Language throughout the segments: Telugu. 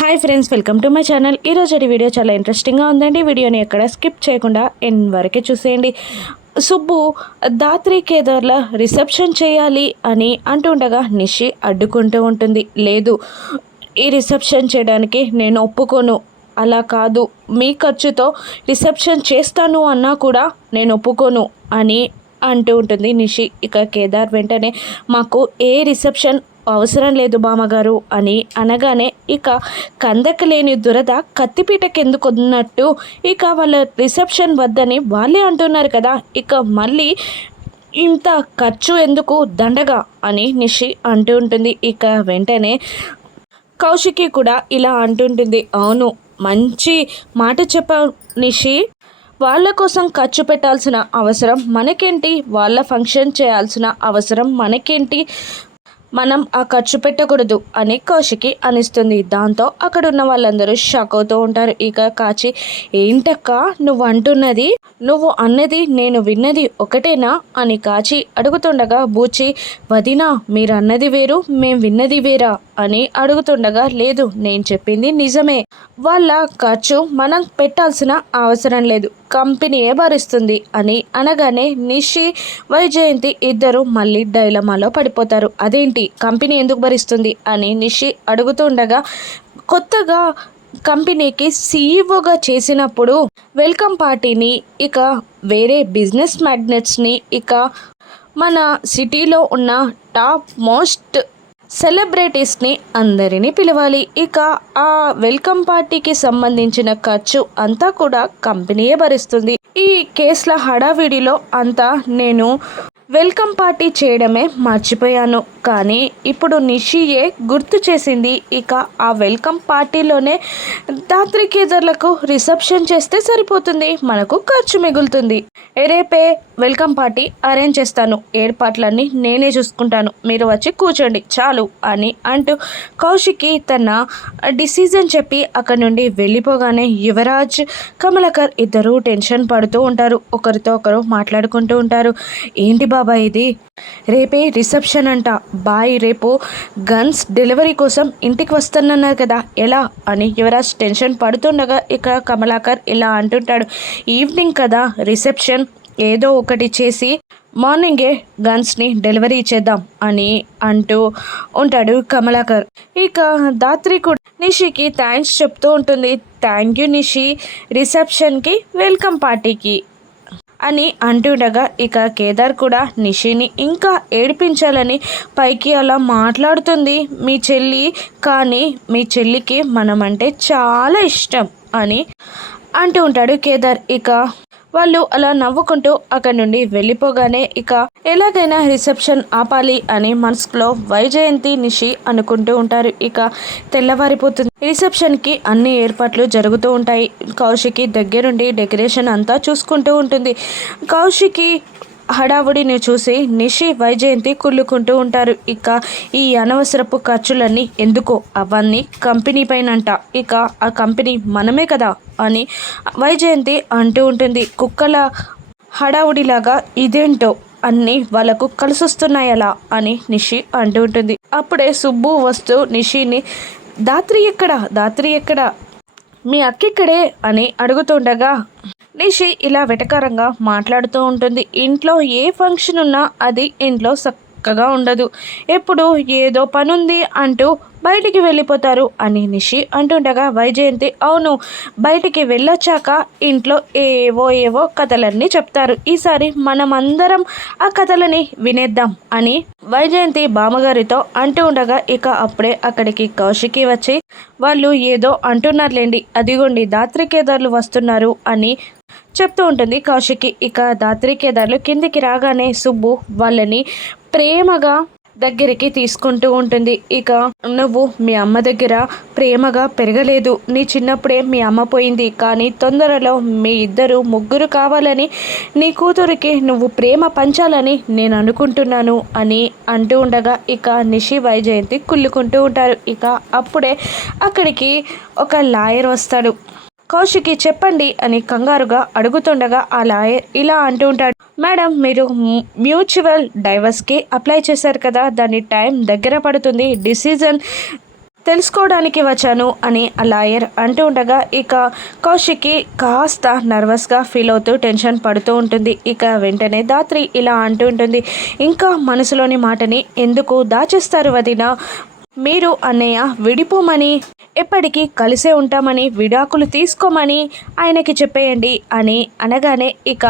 Hi friends, welcome to my channel. ఈరోజు వీడియో చాలా ఇంట్రెస్టింగ్గా ఉందండి. వీడియోని ఎక్కడ స్కిప్ చేయకుండా ఎండ్ వరకే చూసేయండి. సుబ్బు దాత్రి కేదార్ల రిసెప్షన్ చేయాలి అని అంటుండగా నిషి అడ్డుకుంటూ ఉంటుంది. లేదు, ఈ రిసెప్షన్ చేయడానికి నేను ఒప్పుకోను, అలా కాదు, మీ ఖర్చుతో రిసెప్షన్ చేస్తాను అన్నా కూడా నేను ఒప్పుకోను అని అంటూ ఉంటుంది నిషి. ఇక కేదార్ వెంటనే మాకు ఏ రిసెప్షన్ అవసరం లేదు బామ్మగారు అని అనగానే ఇక కందక లేని దురద కత్తిపీటకెందుకు ఉన్నట్టు ఇక వాళ్ళ రిసెప్షన్ వద్దని వాళ్ళే అంటున్నారు కదా, ఇక మళ్ళీ ఇంత ఖర్చు ఎందుకు దండగా అని నిషి అంటూ ఉంటుంది. ఇక వెంటనే కౌశికి కూడా ఇలా అంటుంటుంది. అవును, మంచి మాట చెప్పావు నిషి, వాళ్ళ కోసం ఖర్చు పెట్టాల్సిన అవసరం మనకేంటి, వాళ్ళ ఫంక్షన్ చేయాల్సిన అవసరం మనకేంటి, మనం ఆ ఖర్చు పెట్టకూడదు అని కౌశికి అనిస్తుంది. దాంతో అక్కడ ఉన్న వాళ్ళందరూ షాక్ అవుతూ ఉంటారు. ఇక కాచి, ఏంటక్క నువ్వు అంటున్నది, నువ్వు అన్నది నేను విన్నది ఒకటేనా అని కాచి అడుగుతుండగా, బూచి వదినా మీరు అన్నది వేరు మేం విన్నది వేరా అని అడుగుతుండగా, లేదు నేను చెప్పింది నిజమే, వాళ్ళ ఖర్చు మనం పెట్టాల్సిన అవసరం లేదు, కంపెనీయే భరిస్తుంది అని అనగానే నిషి వైజయంతి ఇద్దరు మళ్ళీ డైలమాలో పడిపోతారు. అదేంటి కంపెనీ ఎందుకు భరిస్తుంది అని నిషి అడుగుతుండగా, కొత్తగా కంపెనీకి సీఈఓగా చేసినప్పుడు వెల్కమ్ పార్టీని, ఇక వేరే బిజినెస్ మ్యాగ్నెట్స్ని, ఇక మన సిటీలో ఉన్న టాప్ మోస్ట్ సెలబ్రిటీస్ని అందరినీ పిలవాలి, ఇక ఆ వెల్కమ్ పార్టీకి సంబంధించిన ఖర్చు అంతా కూడా కంపెనీయే భరిస్తుంది. ఈ కేసుల హడావిడిలో అంతా నేను వెల్కమ్ పార్టీ చేయడమే మర్చిపోయాను, కానీ ఇప్పుడు నిషియే గుర్తు చేసింది, ఇక ఆ వెల్కమ్ పార్టీలోనే దాత్రి కేదార్లకు రిసెప్షన్ చేస్తే సరిపోతుంది, మనకు ఖర్చు మిగులుతుంది, రేపే వెల్కమ్ పార్టీ అరేంజ్ చేస్తాను, ఏర్పాట్లన్నీ నేనే చూసుకుంటాను, మీరు వచ్చి కూర్చోండి చాలు అని అంటూ కౌశికి తన డిసిజన్ చెప్పి అక్కడ నుండి వెళ్ళిపోగానే యువరాజ్, కమలాకర్ ఇద్దరు టెన్షన్ పడుతూ ఉంటారు. ఒకరితో ఒకరు మాట్లాడుకుంటూ ఉంటారు. ఏంటి బాబా ఇది, రేపే రిసెప్షన్ అంట, బాయ్ రేపు గన్స్ డెలివరీ కోసం ఇంటికి వస్తానన్నారు కదా, ఎలా అని యువరాజ్ టెన్షన్ పడుతుండగా ఇక కమలాకర్ ఇలా అంటుంటాడు. ఈవినింగ్ కదా రిసెప్షన్, ఏదో ఒకటి చేసి మార్నింగే గన్స్ని డెలివరీ చేద్దాం అని అంటూ ఉంటాడు కమలాకర్. ఇక దాత్రి కూడా నిషికి థ్యాంక్స్ చెప్తూ ఉంటుంది. థ్యాంక్ యూ నిషి, రిసెప్షన్కి వెల్కమ్ పార్టీకి అని అంటుండగా ఇక కేదార్ కూడా నిషిని ఇంకా ఏడిపించాలని పైకి అలా మాట్లాడుతుంది మీ చెల్లి, కానీ మీ చెల్లికి మనమంటే చాలా ఇష్టం అని అంటూ ఉంటాడు కేదార్. ఇక వాళ్ళు అలా నవ్వుకుంటూ అక్కడి నుండి వెళ్ళిపోగానే ఇక ఎలాగైనా రిసెప్షన్ ఆపాలి అని మనసులో వైజయంతి నిషి అనుకుంటూ ఉంటారు. ఇక తెల్లవారిపోతుంది. రిసెప్షన్కి అన్ని ఏర్పాట్లు జరుగుతూ ఉంటాయి. కౌశికి దగ్గరుండి డెకరేషన్ అంతా చూసుకుంటూ ఉంటుంది. కౌశికి హడావుడిని చూసి నిషి, వైజయంతి కుళ్ళుకుంటూ ఉంటారు. ఇక ఈ అనవసరపు ఖర్చులన్నీ ఎందుకో, అవన్నీ కంపెనీ పైనంట, ఇక ఆ కంపెనీ మనమే కదా అని వైజయంతి అంటూ ఉంటుంది. కుక్కల హడావుడిలాగా ఇదేంటో అన్నీ వాళ్ళకు కలిసొస్తున్నాయలా అని నిషి అంటూ ఉంటుంది. అప్పుడే సుబ్బు వస్తూ నిషిని, దాత్రి ఎక్కడా, దాత్రి ఎక్కడా, మీ అక్కిక్కడే అని అడుగుతుండగా నిషి ఇలా వెటకారంగా మాట్లాడుతూ ఉంటుంది. ఇంట్లో ఏ ఫంక్షన్ ఉన్నా అది ఇంట్లో చక్కగా ఉండదు, ఎప్పుడు ఏదో పనుంది అంటూ బయటికి వెళ్ళిపోతారు అని నిషి అంటుండగా వైజయంతి, అవును, బయటికి వెళ్ళొచ్చాక ఇంట్లో ఏవో కథలన్నీ చెప్తారు, ఈసారి మనమందరం ఆ కథలని వినేద్దాం అని వైజయంతి బామ్మగారితో అంటూ ఉండగా ఇక అప్పుడే అక్కడికి కౌశికి వచ్చి, వాళ్ళు ఏదో అంటున్నారులేండి, అదిగోండి దాత్రి కేదార్లు వస్తున్నారు అని చెప్తూ ఉంటుంది కౌశికి. ఇక దాత్రి కేదార్లు కిందికి రాగానే సుబ్బు వాళ్ళని ప్రేమగా దగ్గరికి తీసుకుంటూ ఉంటుంది. ఇక నువ్వు మీ అమ్మ దగ్గర ప్రేమగా పెరగలేదు, నీ చిన్నప్పుడే మీ అమ్మ పోయింది, కానీ తొందరలో మీ ఇద్దరు ముగ్గురు కావాలని నీ కూతురికి నువ్వు ప్రేమ పంచాలని నేను అనుకుంటున్నాను అని అంటూ ఉండగా ఇక నిషి, వైజయంతి కుళ్ళుకుంటూ ఉంటారు. ఇక అప్పుడే అక్కడికి ఒక లాయర్ వస్తాడు. కౌశికి చెప్పండి అని కంగారుగా అడుగుతుండగా ఆ లాయర్ ఇలా అంటూ ఉంటాడు. మేడం, మీరు మ్యూచువల్ డైవర్స్కి అప్లై చేశారు కదా, దాని టైం దగ్గర పడుతుంది, డిసిజన్ తెలుసుకోవడానికి వచ్చాను అని ఆ లాయర్ అంటూ ఉండగా ఇక కౌశిక్కి కాస్త నర్వస్గా ఫీల్ అవుతూ టెన్షన్ పడుతూ ఉంటుంది. ఇక వెంటనే ధాత్రి ఇలా అంటూ ఉంటుంది, ఇంకా మనసులోని మాటని ఎందుకు దాచేస్తారు వదిన, మీరు అన్నయ్య విడిపోమని, ఎప్పటికీ కలిసే ఉంటామని, విడాకులు తీసుకోమని ఆయనకి చెప్పేయండి అని అనగానే ఇక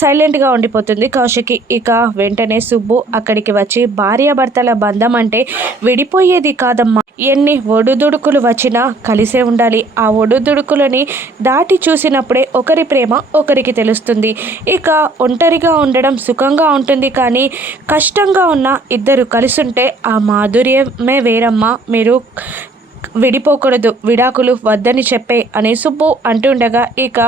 సైలెంట్గా ఉండిపోతుంది కౌశికి. ఇక వెంటనే సుబ్బు అక్కడికి వచ్చి భార్యాభర్తల బంధం అంటే విడిపోయేది కాదమ్మా, ఎన్ని ఒడుదుడుకులు వచ్చినా కలిసే ఉండాలి, ఆ ఒడుదుడుకులని దాటి చూసినప్పుడే ఒకరి ప్రేమ ఒకరికి తెలుస్తుంది. ఇక ఒంటరిగా ఉండడం సుఖంగా ఉంటుంది, కానీ కష్టంగా ఉన్న ఇద్దరు కలిసుంటే ఆ మాధుర్యమే వేరమ్మా, మీరు విడిపోకూడదు, విడాకులు వద్దని చెప్పే అని సుబ్బు అంటుండగా ఇక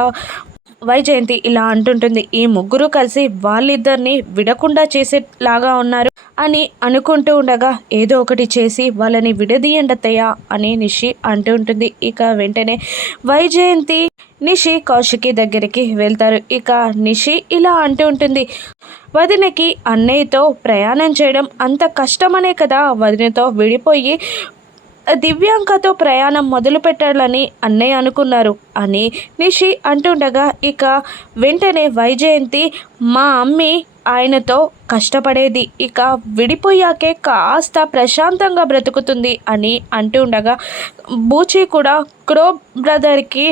వైజయంతి ఇలా అంటుంటుంది, ఈ ముగ్గురు కలిసి వాళ్ళిద్దరిని విడకుండా చేసేలాగా ఉన్నారు అని అనుకుంటూ ఉండగా ఏదో ఒకటి చేసి వాళ్ళని విడదీయండతయ్యా అని నిషి అంటూ ఉంటుంది. ఇక వెంటనే వైజయంతి నిషి కౌశికి దగ్గరికి వెళ్తారు. ఇక నిషి ఇలా అంటూ ఉంటుంది, వదినకి అన్నయ్యతో ప్రయాణం చేయడం అంత కష్టమనే కదా వదినతో విడిపోయి దివ్యాంకతో ప్రయాణం మొదలు పెట్టాలని అన్నయ్య అనుకున్నారు అని నిషి అంటుండగా ఇక వెంటనే వైజయంతి, మా అమ్మి ఆయనతో కష్టపడేది, ఇక విడిపోయాకే కాస్త ప్రశాంతంగా బ్రతుకుతుంది అని అంటూ ఉండగా బూచి కూడా క్రో బ్రదర్కి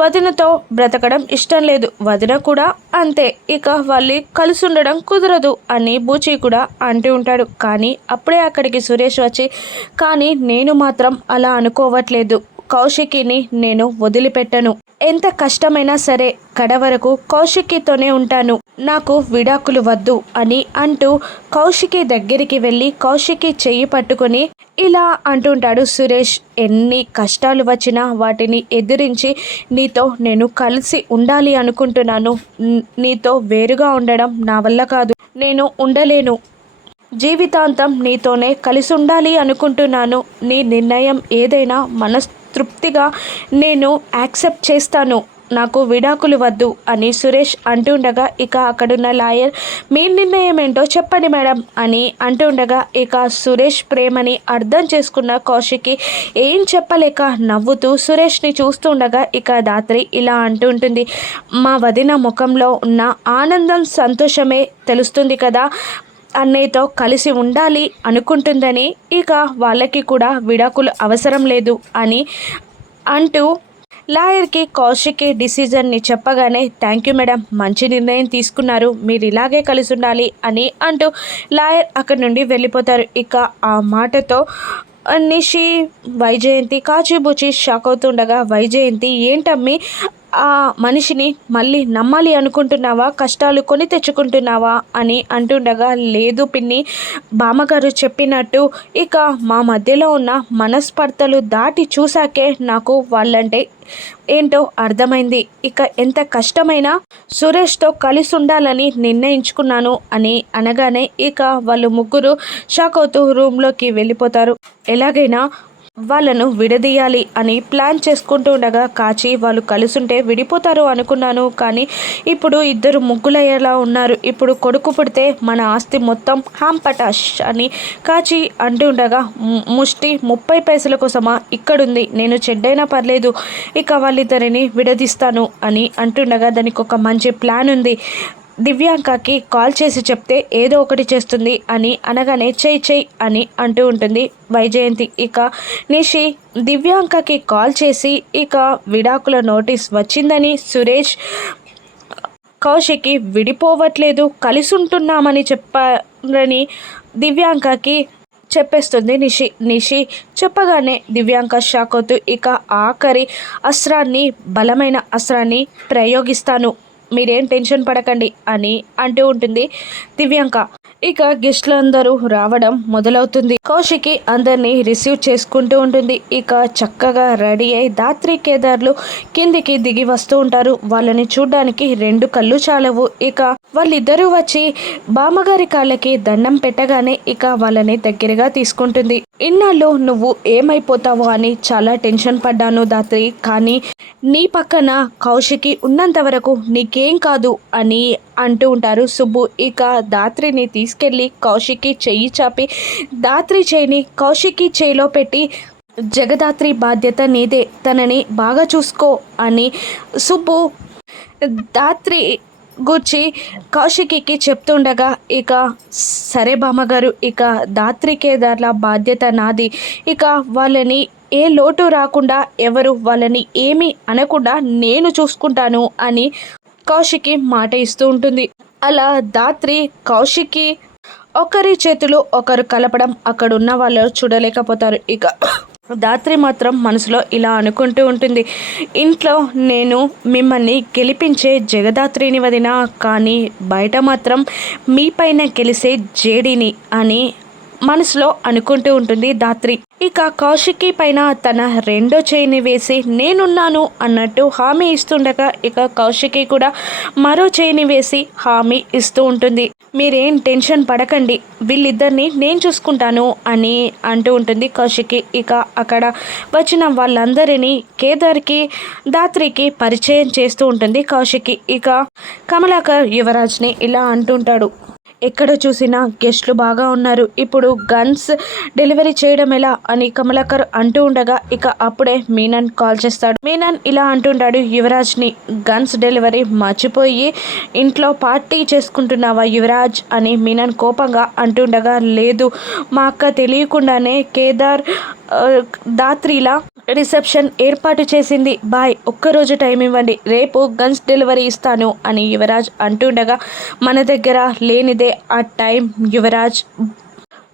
వదినతో బ్రతకడం ఇష్టం లేదు, వదిన కూడా అంతే, ఇక వాళ్ళు కలిసి ఉండడం కుదరదు అని బూచి కూడా అంటూ ఉంటాడు. కానీ అప్పుడే అక్కడికి సురేష్ వచ్చి, కానీ నేను మాత్రం అలా అనుకోవట్లేదు, కౌశికిని నేను వదిలిపెట్టను, ఎంత కష్టమైనా సరే కడవరకు కౌశికితోనే ఉంటాను, నాకు విడాకులు వద్దు అని అంటూ కౌశికి దగ్గరికి వెళ్ళి కౌశికి చెయ్యి పట్టుకొని ఇలా అంటుంటాడు సురేష్, ఎన్ని కష్టాలు వచ్చినా వాటిని ఎదిరించి నీతో నేను కలిసి ఉండాలి అనుకుంటున్నాను, నీతో వేరుగా ఉండడం నా వల్ల కాదు, నేను ఉండలేను, జీవితాంతం నీతోనే కలిసి ఉండాలి అనుకుంటున్నాను, నీ నిర్ణయం ఏదైనా మనస్తృప్తిగా నేను యాక్సెప్ట్ చేస్తాను, నాకు విడాకులు వద్దు అని సురేష్ అంటుండగా ఇక అక్కడున్న లాయర్, మీ నిర్ణయం ఏంటో చెప్పండి మేడం అని అంటుండగా ఇక సురేష్ ప్రేమని అర్థం చేసుకున్న కౌశికి ఏం చెప్పలేక నవ్వుతూ సురేష్ని చూస్తుండగా ఇక ధాత్రి ఇలా అంటుంటుంది, మా వదిన ముఖంలో ఉన్న ఆనందం సంతోషమే తెలుస్తుంది కదా, అన్నయ్యతో కలిసి ఉండాలి అనుకుంటుందని, ఇక వాళ్ళకి కూడా విడాకులు అవసరం లేదు అని అంటూ లాయర్కి కౌశికి డిసిజన్ని చెప్పగానే థ్యాంక్ యూ మేడం, మంచి నిర్ణయం తీసుకున్నారు, మీరు ఇలాగే కలిసి ఉండాలి అని అంటూ లాయర్ అక్కడి నుండి వెళ్ళిపోతారు. ఇక ఆ మాటతో నిషి వైజయంతి కాచిబూచి షాక్ అవుతుండగా వైజయంతి, ఏంటమ్మి ఆ మనిషిని మళ్ళీ నమ్మాలి అనుకుంటున్నావా, కష్టాలు కొని తెచ్చుకుంటున్నావా అని అంటుండగా, లేదు పిన్ని, బామ్మగారు చెప్పినట్టు ఇక మా మధ్యలో ఉన్న మనస్పర్ధలు దాటి చూసాకే నాకు వాళ్ళంటే ఏంటో అర్థమైంది, ఇక ఎంత కష్టమైనా సురేష్తో కలిసి ఉండాలని నిర్ణయించుకున్నాను అని అనగానే ఇక వాళ్ళు ముగ్గురు షాక్ అవుతూ రూమ్లోకి వెళ్ళిపోతారు. ఎలాగైనా వాళ్ళను విడదీయాలి అని ప్లాన్ చేసుకుంటూ ఉండగా కాచి, వాళ్ళు కలుసుంటే విడిపోతారు అనుకున్నాను, కానీ ఇప్పుడు ఇద్దరు ముగ్గులయ్యేలా ఉన్నారు, ఇప్పుడు కొడుకు పుడితే మన ఆస్తి మొత్తం హాంపటాష్ అని కాచి అంటూ ఉండగా, ముష్టి 30 పైసల కోసమా ఇక్కడుంది, నేను చెడ్డైనా పర్లేదు, ఇక వాళ్ళిద్దరిని విడదీస్తాను అని అంటుండగా దానికి ఒక మంచి ప్లాన్ ఉంది, దివ్యాంకకి కాల్ చేసి చెప్తే ఏదో ఒకటి చేస్తుంది అని అనగానే చెయ్యి అని అంటూ ఉంటుంది వైజయంతి. ఇక నిషి దివ్యాంకకి కాల్ చేసి ఇక విడాకుల నోటీస్ వచ్చిందని, సురేష్ కౌశికి విడిపోవట్లేదు కలిసి ఉంటున్నామని చెప్పారని దివ్యాంకకి చెప్పేస్తుంది నిషి చెప్పగానే దివ్యాంక షాక్ అవుతూ ఇక ఆఖరి అస్త్రాన్ని, బలమైన అస్త్రాన్ని ప్రయోగిస్తాను, మీరేం టెన్షన్ పడకండి అని అంటూ ఉంటుంది దివ్యాంక. ఇక గెస్ట్లందరూ రావడం మొదలవుతుంది. కౌశికి అందరినీ రిసీవ్ చేసుకుంటూ ఉంటుంది. ఇక చక్కగా రెడీ అయి ధాత్రి కేదార్లు కిందికి దిగి వస్తూ ఉంటారు. వాళ్ళని చూడ్డానికి 2 కళ్ళు చాలవు. ఇక వాళ్ళిద్దరూ వచ్చి బామ్మగారి కాళ్ళకి దండం పెట్టగానే ఇక వాళ్ళని దగ్గరగా తీసుకుంటుంది. ఇన్నాళ్ళు నువ్వు ఏమైపోతావో అని చాలా టెన్షన్ పడ్డాను ధాత్రి, కానీ నీ పక్కన కౌశికి ఉన్నంత వరకు నీకేం కాదు అని అంటూ ఉంటారు సుబ్బు. ఇక ధాత్రిని తీసుకెళ్ళి కౌశికి చెయ్యి చాపి ధాత్రి చేయిని కౌశికి చేయిలో పెట్టి జగదాత్రి బాధ్యత నీదే, తనని బాగా చూసుకో అని సుబ్బు దాత్రి గూర్చి కౌశికికి చెప్తుండగా, ఇక సరే బామ్మగారు, ఇక దాత్రి కేదార్ల బాధ్యత నాది, ఇక వాళ్ళని ఏ లోటు రాకుండా, ఎవరు వాళ్ళని ఏమీ అనకుండా నేను చూసుకుంటాను అని కౌశికి మాట ఇస్తూ ఉంటుంది. అలా దాత్రి కౌశికి ఒకరి చేతులు ఒకరు కలపడం అక్కడున్న వాళ్ళు చూడలేకపోతారు. ఇక దాత్రి మాత్రం మనసులో ఇలా అనుకుంటూ ఉంటుంది, ఇంట్లో నేను మిమ్మల్ని గెలిపించే జగదాత్రిని వదినా, కానీ బయట మాత్రం మీ పైన గెలిసే జేడిని అని మనసులో అనుకుంటూ ఉంటుంది దాత్రి. ఇక కౌశికి పైన తన రెండో చేయిని వేసి నేనున్నాను అన్నట్టు హామీ ఇస్తుండగా, ఇక కౌశికి కూడా మరో చేయిని వేసి హామీ ఇస్తూ ఉంటుంది. మీరేం టెన్షన్ పడకండి, వీళ్ళిద్దరిని నేను చూసుకుంటాను అని అంటూ ఉంటుంది కౌశికి. ఇక అక్కడ వచ్చిన వాళ్ళందరినీ కేదార్కి దాత్రికి పరిచయం చేస్తూ ఉంటుంది కౌశికి. ఇక కమలాకర్ యువరాజ్ని ఇలా అంటుంటాడు, ఎక్కడ చూసినా గెస్ట్లు బాగా ఉన్నారు, ఇప్పుడు గన్స్ డెలివరీ చేయడం ఎలా అని కమలాకర్ అంటూ ఉండగా, ఇక అప్పుడే మీనన్ కాల్ చేస్తాడు. మీనన్ ఇలా అంటుంటాడు యువరాజ్ని, గన్స్ డెలివరీ మర్చిపోయి ఇంట్లో పార్టీ చేసుకుంటున్నావా యువరాజ్ అని మీనన్ కోపంగా అంటుండగా, లేదు మా అక్క తెలియకుండానే కేదార్ దాత్రిలా రిసెప్షన్ ఏర్పాటు చేసింది, బాయ్ ఒక్కరోజు టైం ఇవ్వండి, రేపు గన్స్ డెలివరీ ఇస్తాను అని యువరాజ్ అంటుండగా, మన దగ్గర లేనిదే ఆ టైం యువరాజ్,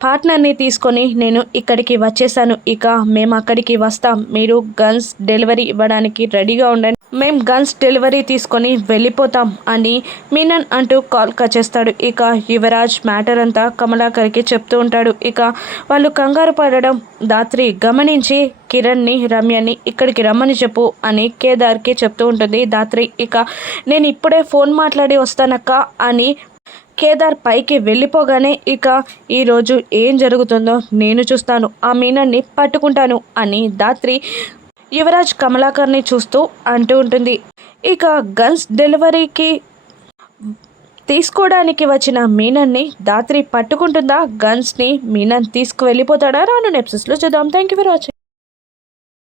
పార్ట్నర్ని తీసుకొని నేను ఇక్కడికి వచ్చేసాను, ఇక మేము అక్కడికి వస్తాం, మీరు గన్స్ డెలివరీ ఇవ్వడానికి రెడీగా ఉండండి, మేము గన్స్ డెలివరీ తీసుకొని వెళ్ళిపోతాం అని మీనన్ అంటూ కాల్ కట్ చేస్తాడు. ఇక యువరాజ్ మ్యాటర్ అంతా కమలాకర్కి చెప్తూ ఉంటాడు. ఇక వాళ్ళు కంగారు పడడం దాత్రి గమనించి కిరణ్ని రమ్యని ఇక్కడికి రమ్మని చెప్పు అని కేదార్కి చెప్తూ ఉంటుంది దాత్రి. ఇక నేను ఇప్పుడే ఫోన్ మాట్లాడి వస్తానక్క అని కేదార్ పైకి వెళ్ళిపోగానే, ఇక ఈరోజు ఏం జరుగుతుందో నేను చూస్తాను, ఆ మీనన్ని పట్టుకుంటాను అని దాత్రి యువరాజ్ కమలాకర్ని చూస్తూ అంటూ ఉంటుంది. ఇక గన్స్ డెలివరీకి తీసుకోవడానికి వచ్చిన మీనన్ని దాత్రి పట్టుకుంటుందా, గన్స్ని మీనన్ తీసుకువెళ్ళిపోతాడా రాను ఎపిసోడ్స్లో చూద్దాం. Thank you for watching.